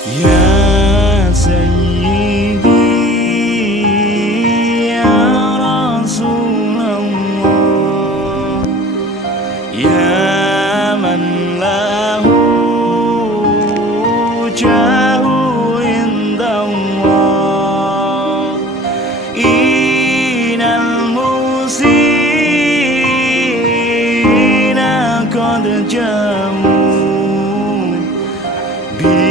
Ya Sayyidi ya Rasulullah, ya man lahu jahu indallah, inal musina qad jamu bi